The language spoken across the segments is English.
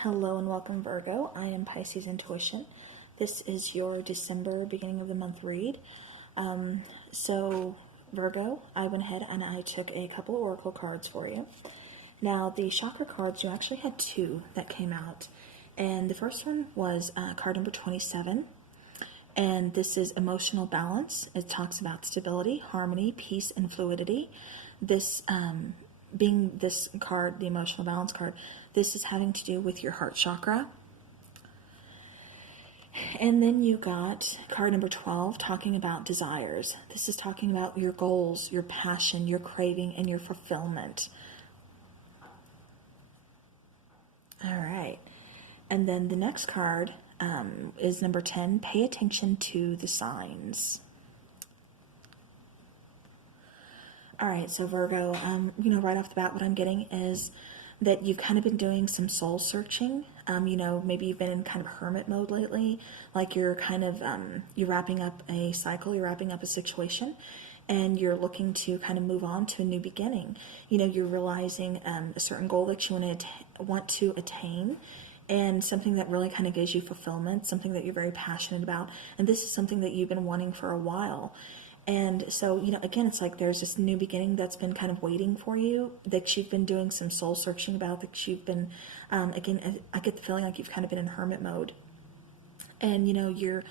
Hello and welcome, Virgo. I am Pisces Intuition. This is your December beginning of the month read. Virgo, I went ahead and I took a couple oracle cards for you. Now, the chakra cards, you actually had two that came out. And the first one was card number 27. And this is emotional balance. It talks about stability, harmony, peace, and fluidity. This being this card, the emotional balance card, this is having to do with your heart chakra. And then you got card number 12 talking about desires. This is talking about your goals, your passion, your craving, and your fulfillment. All right. And then the next card is number 10, pay attention to the signs. All right, so Virgo, right off the bat, what I'm getting is that you've kind of been doing some soul searching. Maybe you've been in kind of hermit mode lately, like you're kind of, you're wrapping up a cycle, you're wrapping up a situation, and you're looking to kind of move on to a new beginning. You're realizing a certain goal that you want to attain, and something that really kind of gives you fulfillment, something that you're very passionate about, and this is something that you've been wanting for a while. And so, again, it's like there's this new beginning that's been kind of waiting for you, that you've been doing some soul searching about, that you've been, again, I get the feeling like you've kind of been in hermit mode. And, you're,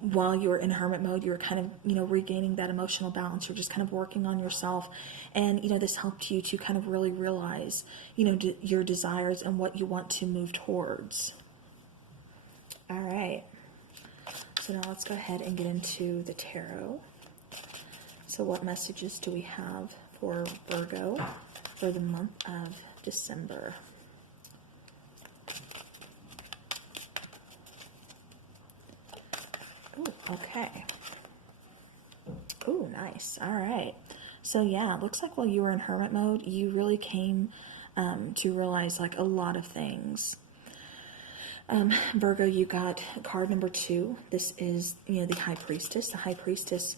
while you were in hermit mode, you were kind of, regaining that emotional balance. You're just kind of working on yourself. And, this helped you to kind of really realize, your desires and what you want to move towards. All right. So now let's go ahead and get into the tarot. So what messages do we have for Virgo for the month of December? Oh, okay. Oh, nice. All right. So yeah, it looks like while you were in hermit mode, you really came to realize like a lot of things. Virgo, you got card number 2. This is, the High Priestess. The High Priestess,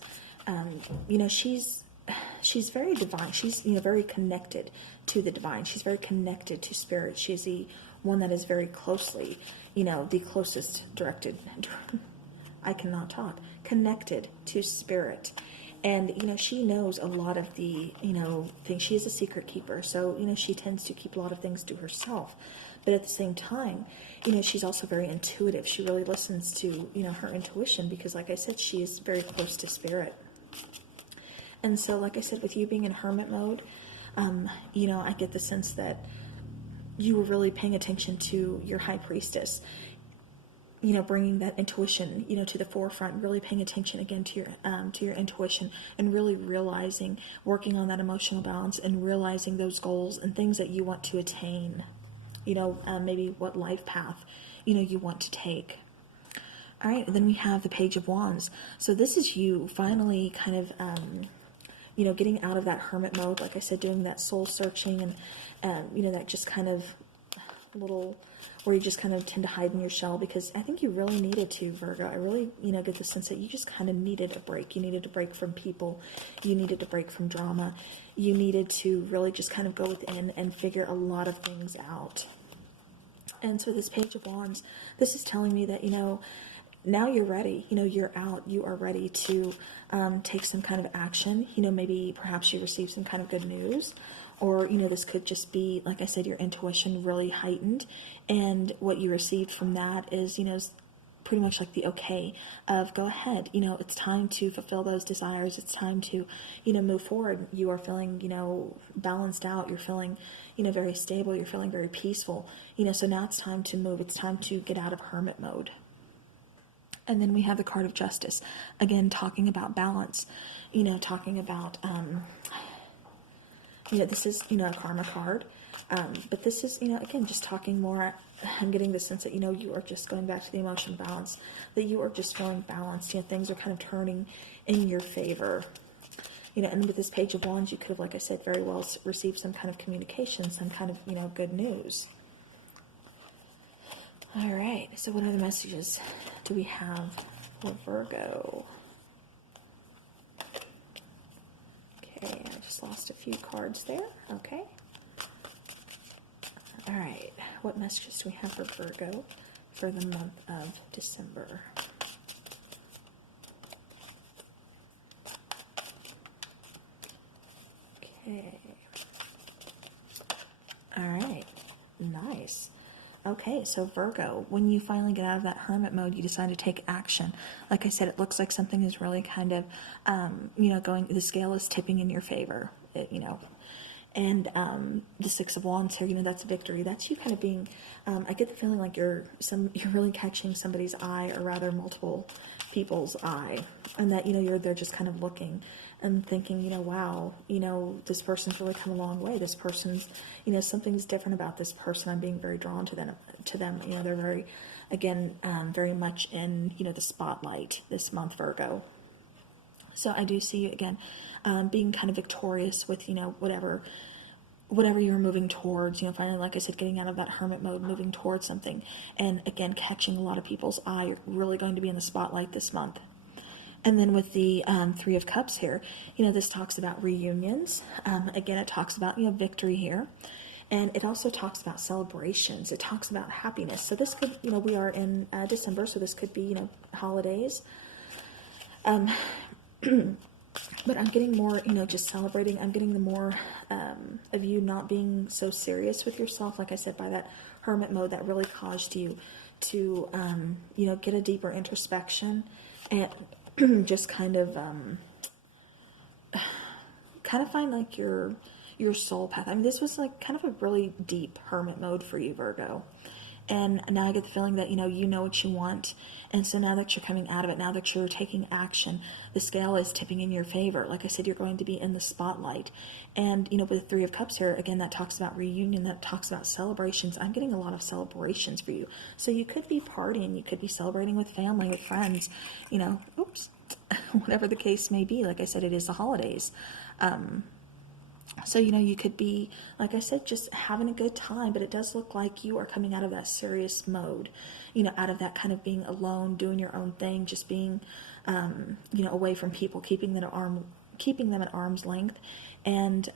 she's very divine. She's, very connected to the divine. She's very connected to spirit. She's the one that is very closely, the closest directed, I cannot talk, connected to spirit. And, she knows a lot of the, things. She is a secret keeper. So, she tends to keep a lot of things to herself. But at the same time, she's also very intuitive. She really listens to, her intuition because, like I said, she is very close to spirit. And so, like I said, with you being in hermit mode, I get the sense that you were really paying attention to your High Priestess, bringing that intuition, to the forefront, really paying attention again to your intuition and really realizing, working on that emotional balance and realizing those goals and things that you want to attain. Maybe what life path, you want to take. All right, and then we have the Page of Wands. So this is you finally kind of, getting out of that hermit mode, like I said, doing that soul searching and, that just kind of little, where you just kind of tend to hide in your shell, because I think you really needed to, Virgo. I really, get the sense that you just kind of needed a break. You needed a break from people. You needed a break from drama. You needed to really just kind of go within and figure a lot of things out. And so this Page of Wands, this is telling me that, now you're ready. You're out. You are ready to take some kind of action. Maybe perhaps you receive some kind of good news. Or, this could just be, like I said, your intuition really heightened. And what you received from that is, pretty much like the okay of go ahead. It's time to fulfill those desires. It's time to, move forward. You are feeling, balanced out. You're feeling, very stable. You're feeling very peaceful. So now it's time to move. It's time to get out of hermit mode. And then we have the card of Justice. Again, talking about balance, talking about, this is, a karma card. But this is, again, just talking more. I'm getting the sense that, you are just going back to the emotional balance, that you are just feeling balanced. Things are kind of turning in your favor. And with this Page of Wands, you could have, like I said, very well received some kind of communication, some kind of, good news. All right. So what other messages do we have for Virgo? Okay, I just lost a few cards there. Okay. All right. what messages do we have for Virgo for the month of December? Okay. All right. Nice. Okay, so Virgo, when you finally get out of that hermit mode, you decide to take action. Like I said, it looks like something is really kind of, going, the scale is tipping in your favor, And the Six of Wands here, that's victory. That's you kind of being, I get the feeling like you're really catching somebody's eye, or rather multiple people's eye. And that, they're just kind of looking and thinking, wow, this person's really come a long way. This person's, something's different about this person. I'm being very drawn to them. They're very, again, very much in, the spotlight this month, Virgo. So I do see you again, being kind of victorious with, whatever you're moving towards, finally, like I said, getting out of that hermit mode, moving towards something. And again, catching a lot of people's eye. You're really going to be in the spotlight this month. And then with the Three of Cups here, this talks about reunions. Again, it talks about, victory here. And it also talks about celebrations. It talks about happiness. So this could, we are in December, so this could be, holidays. But I'm getting more, just celebrating. I'm getting the more of you not being so serious with yourself, like I said, by that hermit mode that really caused you to, get a deeper introspection and just kind of find like your soul path. I mean, this was like kind of a really deep hermit mode for you, Virgo. And now I get the feeling that, you know what you want. And so now that you're coming out of it, now that you're taking action, the scale is tipping in your favor. Like I said, you're going to be in the spotlight. And, with the Three of Cups here, again, that talks about reunion, that talks about celebrations. I'm getting a lot of celebrations for you. So you could be partying, you could be celebrating with family, with friends, whatever the case may be. Like I said, it is the holidays. So, you could be, like I said, just having a good time, but it does look like you are coming out of that serious mode, out of that kind of being alone, doing your own thing, just being, away from people, keeping them at arm's length, and,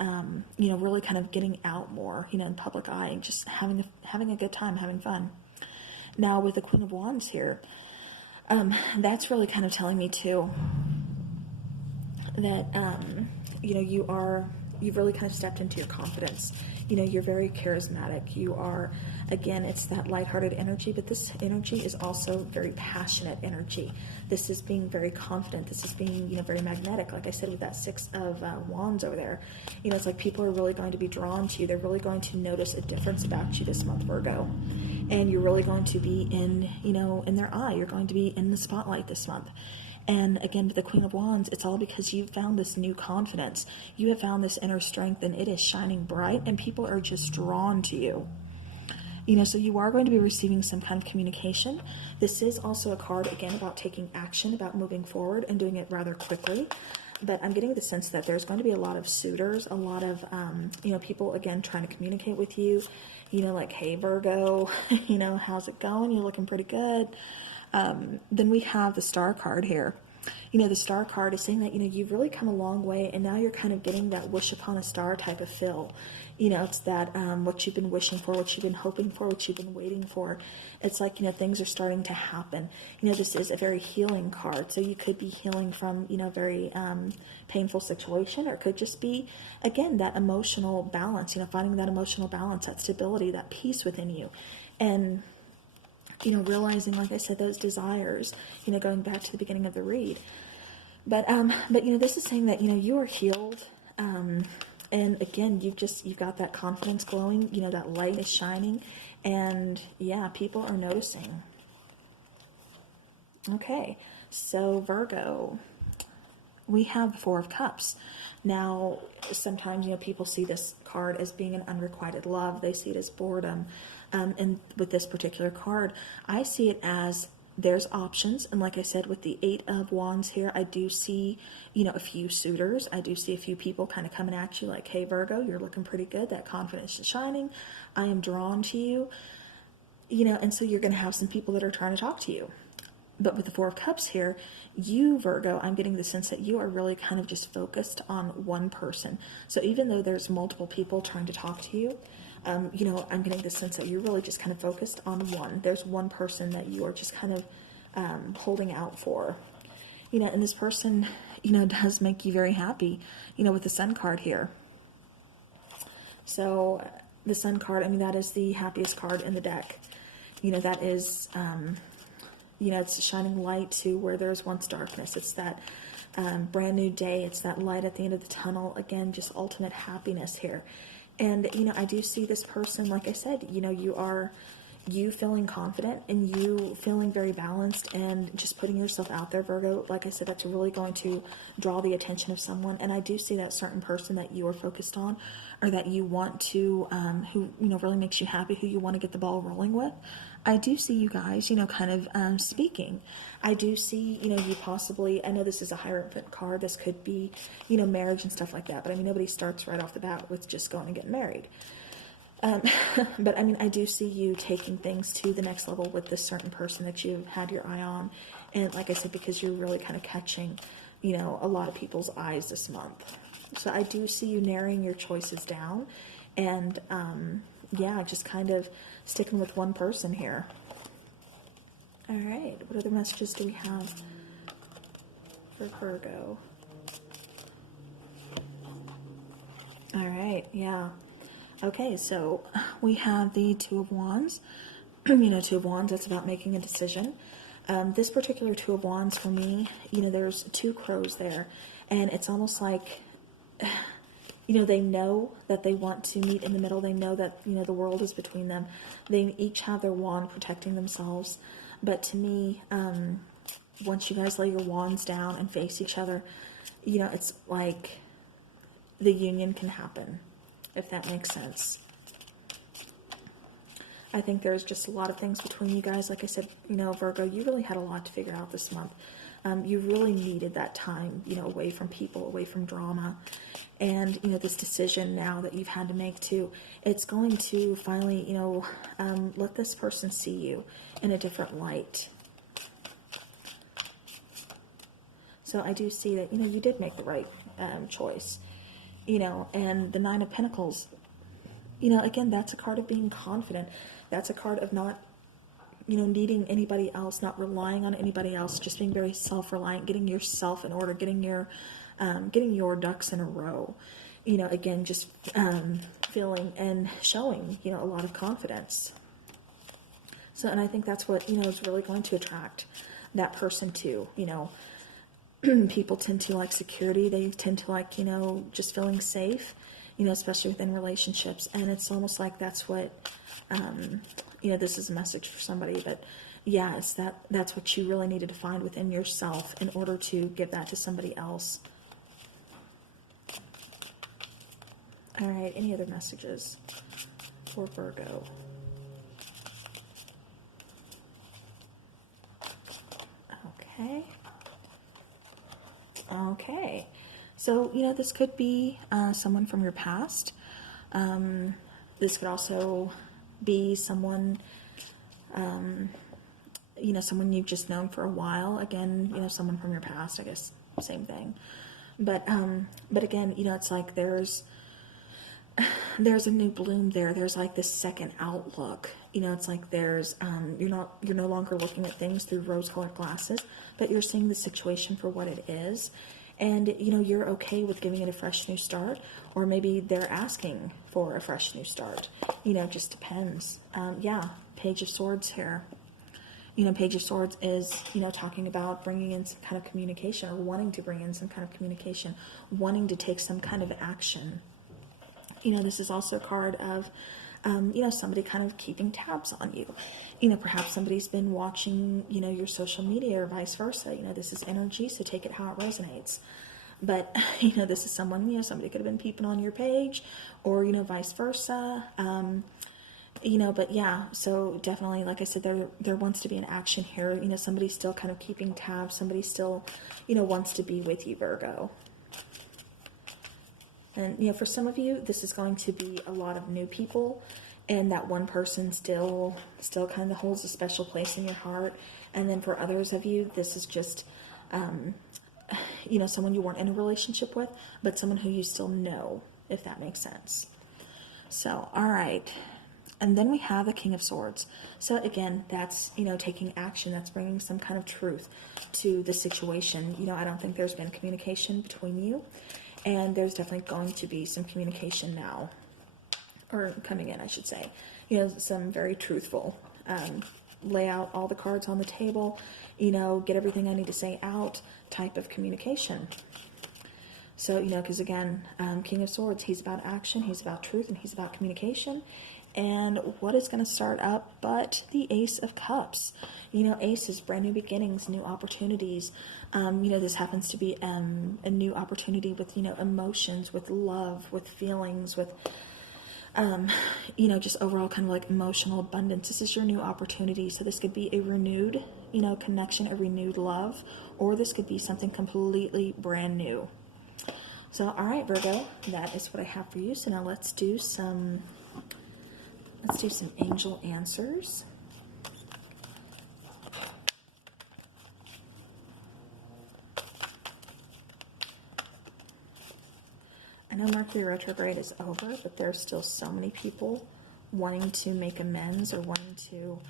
really kind of getting out more, in public eye, and just having a good time, having fun. Now, with the Queen of Wands here, that's really kind of telling me, too, that, you've really kind of stepped into your confidence. You're very charismatic. You are, again, it's that lighthearted energy, but this energy is also very passionate energy. This is being very confident. This is being, very magnetic. Like I said, with that Six of Wands over there, it's like people are really going to be drawn to you. They're really going to notice a difference about you this month, Virgo. And you're really going to be in, in their eye. You're going to be in the spotlight this month. And again, with the Queen of Wands, it's all because you've found this new confidence. You have found this inner strength, and it is shining bright, and people are just drawn to you. So you are going to be receiving some kind of communication. This is also a card, again, about taking action, about moving forward and doing it rather quickly. But I'm getting the sense that there's going to be a lot of suitors, a lot of, people, again, trying to communicate with you. Like, hey, Virgo, how's it going? You're looking pretty good. Then we have the Star card here. The Star card is saying that, you've really come a long way, and now you're kind of getting that wish upon a star type of feel. It's that, what you've been wishing for, what you've been hoping for, what you've been waiting for. It's like, things are starting to happen. This is a very healing card. So you could be healing from, very, painful situation, or it could just be, again, that emotional balance, finding that emotional balance, that stability, that peace within you. And, realizing, like I said, those desires, going back to the beginning of the read. But this is saying that, you are healed. And again, you've got that confidence glowing, that light is shining, and yeah, people are noticing. Okay. So Virgo, we have the Four of Cups. Now, sometimes, people see this card as being an unrequited love. They see it as boredom. And with this particular card, I see it as there's options. And like I said, with the Eight of Wands here, I do see, a few suitors. I do see a few people kind of coming at you like, hey, Virgo, you're looking pretty good. That confidence is shining. I am drawn to you. And so you're going to have some people that are trying to talk to you. But with the Four of Cups here, you, Virgo, I'm getting the sense that you are really kind of just focused on one person. So even though there's multiple people trying to talk to you, You know, I'm getting the sense that you're really just kind of focused on one. There's one person that you are just kind of holding out for. You know, and this person, you know, does make you very happy, you know, with the Sun card here. So the Sun card, I mean, that is the happiest card in the deck. You know, that is, you know, it's shining light to where there's once darkness. It's that brand new day. It's that light at the end of the tunnel. Again, just ultimate happiness here. And, you know, I do see this person, like I said, you know, you feeling confident and you feeling very balanced and just putting yourself out there, Virgo. Like I said, that's really going to draw the attention of someone. And I do see that certain person that you are focused on, or that you want to, who, you know, really makes you happy, who you want to get the ball rolling with. I do see you guys, you know, kind of speaking. I do see, you know, you possibly, I know this is a Hierophant card. This could be, you know, marriage and stuff like that. But I mean, nobody starts right off the bat with just going and getting married. But I mean, I do see you taking things to the next level with this certain person that you've had your eye on. And like I said, because you're really kind of catching, you know, a lot of people's eyes this month. So I do see you narrowing your choices down and, yeah, just kind of sticking with one person here. All right. What other messages do we have for Virgo? All right. Yeah. Okay, so we have the Two of Wands. You know, Two of Wands, that's about making a decision. This particular Two of Wands for me, you know, there's two crows there. And it's almost like, you know, they know that they want to meet in the middle. They know that, you know, the world is between them. They each have their wand protecting themselves. But to me, once you guys lay your wands down and face each other, you know, it's like the union can happen, if that makes sense. I think there's just a lot of things between you guys. Like I said, you know, Virgo, you really had a lot to figure out this month. You really needed that time, you know, away from people, away from drama. And, you know, this decision now that you've had to make too, it's going to finally, you know, let this person see you in a different light. So I do see that, you know, you did make the right choice. You know, and the Nine of Pentacles, you know, again, that's a card of being confident. That's a card of not, you know, needing anybody else, not relying on anybody else, just being very self-reliant, getting yourself in order, getting your ducks in a row. You know, again, just feeling and showing, you know, a lot of confidence. So, and I think that's what, you know, is really going to attract that person too, you know. People tend to like security. They tend to like, you know, just feeling safe, you know, especially within relationships. And it's almost like that's what, you know, this is a message for somebody. But yeah, it's that's what you really needed to find within yourself in order to give that to somebody else. All right. Any other messages for Virgo? Okay. Okay, so, you know, this could be someone from your past. This could also be someone, you know, someone you've just known for a while. Again, you know, someone from your past, I guess, same thing. But again, you know, it's like there's a new bloom there. There's like this second outlook. You know, it's like there's, you're no longer looking at things through rose-colored glasses, but you're seeing the situation for what it is. And, you know, you're okay with giving it a fresh new start, or maybe they're asking for a fresh new start. You know, it just depends. Yeah, Page of Swords here. You know, Page of Swords is, you know, talking about bringing in some kind of communication, or wanting to bring in some kind of communication, wanting to take some kind of action. You know, this is also a card of, you know, somebody kind of keeping tabs on you. You know, perhaps somebody's been watching, you know, your social media, or vice versa. You know, this is energy, so take it how it resonates. But, you know, this is someone, you know, somebody could have been peeping on your page, or, you know, vice versa. You know, but yeah, so definitely, like I said, there wants to be an action here. You know, somebody's still kind of keeping tabs. Somebody still, you know, wants to be with you, Virgo. And, you know, for some of you, this is going to be a lot of new people, and that one person still kind of holds a special place in your heart. And then for others of you, this is just, you know, someone you weren't in a relationship with, but someone who you still know, if that makes sense. So, all right. And then we have the King of Swords. So again, that's, taking action. That's bringing some kind of truth to the situation. I don't think there's been communication between you. And there's definitely going to be some communication now. Or coming in, I should say. Some very truthful. Lay out all the cards on the table. Get everything I need to say out type of communication. So, because again, King of Swords, he's about action, he's about truth, and he's about communication. And what is going to start up but the Ace of Cups? Ace is brand new beginnings, new opportunities. This happens to be a new opportunity with, emotions, with love, with feelings, with, just overall kind of like emotional abundance. This is your new opportunity. So this could be a renewed, connection, a renewed love, or this could be something completely brand new. So, all right, Virgo, that is what I have for you. So now let's do some angel answers. I know Mercury retrograde is over, but there's still so many people wanting to make amends or wanting to,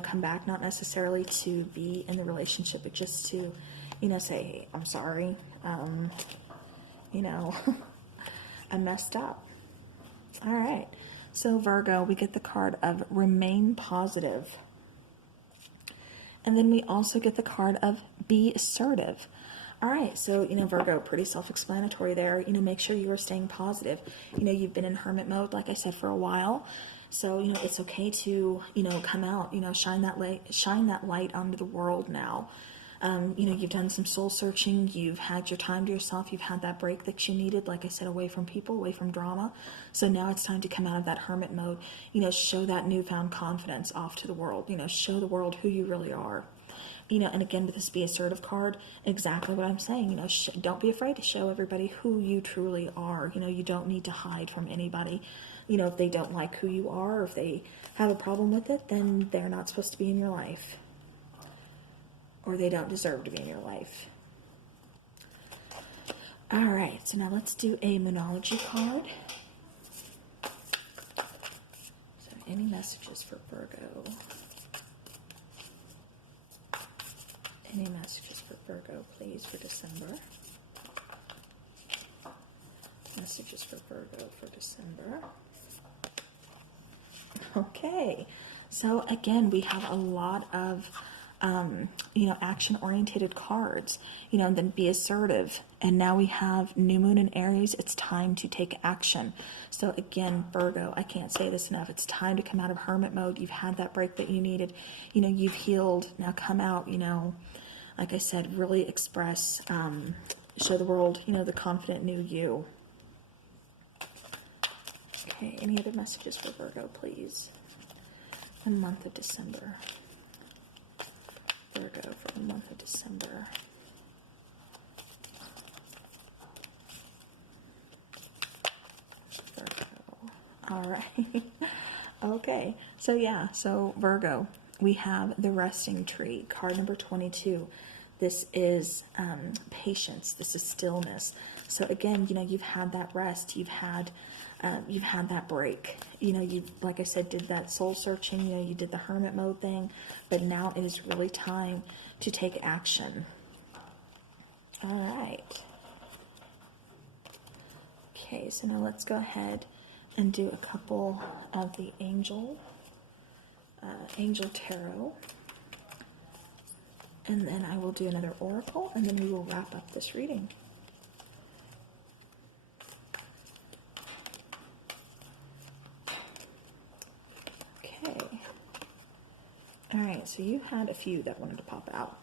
come back, not necessarily to be in the relationship, but just to, say, hey, I'm sorry. I messed up. All right. So Virgo, we get the card of remain positive. And then we also get the card of be assertive. All right. So, Virgo, pretty self-explanatory there. Make sure you are staying positive. You've been in hermit mode, like I said, for a while. So, it's okay to, come out, shine that light onto the world now. You've done some soul searching, you've had your time to yourself, you've had that break that you needed, like I said, away from people, away from drama. So now it's time to come out of that hermit mode, show that newfound confidence off to the world, show the world who you really are. And again, with this be assertive card, exactly what I'm saying, don't be afraid to show everybody who you truly are. You don't need to hide from anybody. If they don't like who you are, or if they have a problem with it, then they're not supposed to be in your life. Or they don't deserve to be in your life. All right, so now let's do a Moonology card. So any messages for Virgo? Any messages for Virgo, please, for December? Messages for Virgo for December. Okay, so again, we have a lot of action-oriented cards, and then be assertive. And now we have new moon in Aries. It's time to take action. So again, Virgo, I can't say this enough. It's time to come out of hermit mode. You've had that break that you needed. You've healed. Now come out, like I said, really express, show the world, the confident new you. Okay, any other messages for Virgo, please? The month of December. Virgo for the month of December. Virgo. All right. Okay. So Virgo, we have the resting tree, card number 22. This is patience. This is stillness. So again, you've had that rest. You've had that break. You, like I said, did that soul searching. You did the hermit mode thing, but now it is really time to take action. All right. Okay, so now let's go ahead and do a couple of the angel tarot. And then I will do another oracle, and then we will wrap up this reading. Okay. All right, so you had a few that wanted to pop out.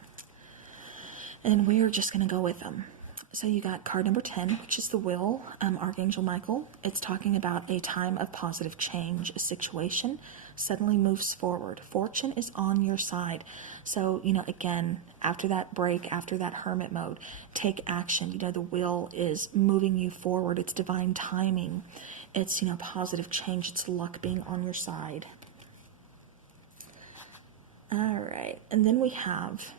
And we are just going to go with them. So you got card number 10, which is the will, Archangel Michael. It's talking about a time of positive change. A situation suddenly moves forward. Fortune is on your side. So, again, after that break, after that hermit mode, take action. The will is moving you forward. It's divine timing. It's, positive change. It's luck being on your side. All right. And then we have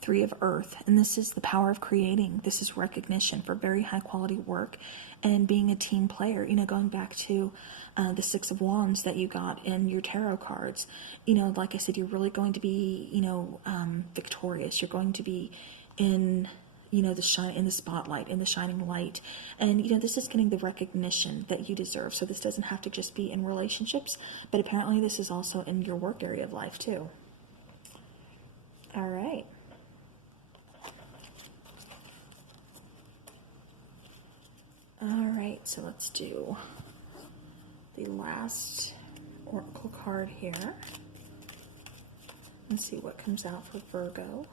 Three of Earth, and this is the power of creating. This is recognition for very high quality work and being a team player. You know, going back to the Six of Wands that you got in your tarot cards. You know, like I said, you're really going to be, you know, victorious. You're going to be in, you know, in the spotlight, in the shining light. And, you know, this is getting the recognition that you deserve. So this doesn't have to just be in relationships, but apparently this is also in your work area of life too. All right. All right, so let's do the last oracle card here and see what comes out for Virgo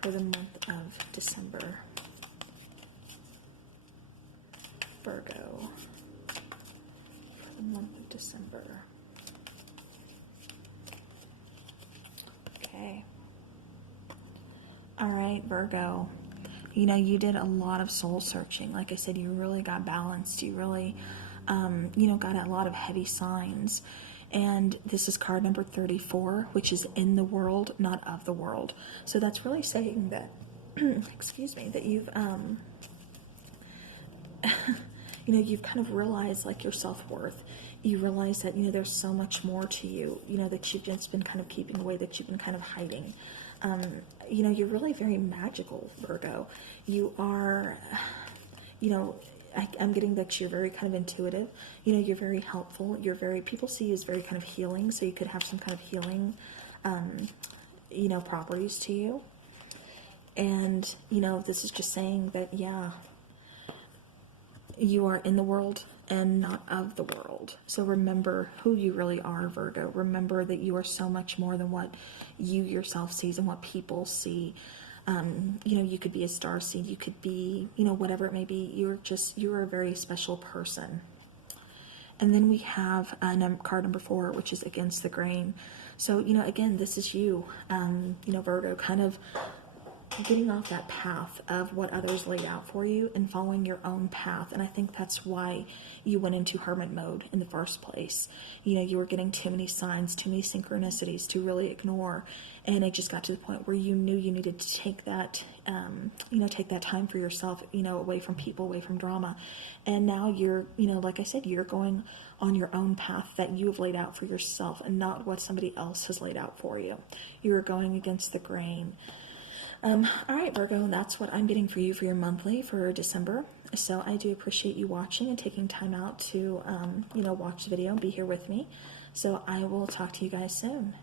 for the month of December. Virgo for the month of December. Okay. All right, Virgo. You know, you did a lot of soul searching. Like I said, you really got balanced. You really, you know, got a lot of heavy signs. And this is card number 34, which is in the world, not of the world. So that's really saying that, excuse me, that you've, you know, you've kind of realized like your self-worth. You realize that, you know, there's so much more to you, you know, that you've just been kind of keeping away, that you've been kind of hiding. You know, you're really very magical, Virgo. You are, you know, I'm getting that you're very kind of intuitive. You know, you're very helpful. You're very, people see you as very kind of healing. So you could have some kind of healing, you know, properties to you. And, you know, this is just saying that, yeah, you are in the world and not of the world. So remember who you really are, Virgo. Remember that you are so much more than what you yourself sees and what people see. You know, you could be a starseed, you could be, you know, whatever it may be. You're a very special person. And then we have card number 4, which is against the grain. So, you know, again, this is you, you know, Virgo, kind of getting off that path of what others laid out for you and following your own path. And I think that's why you went into hermit mode in the first place. You know, you were getting too many signs, too many synchronicities to really ignore. And it just got to the point where you knew you needed to take that, you know, take that time for yourself, you know, away from people, away from drama. And now you're, you know, like I said, you're going on your own path that you have laid out for yourself and not what somebody else has laid out for you. You're going against the grain. All right, Virgo, that's what I'm getting for you for your monthly for December. So I do appreciate you watching and taking time out to, you know, watch the video and be here with me. So I will talk to you guys soon.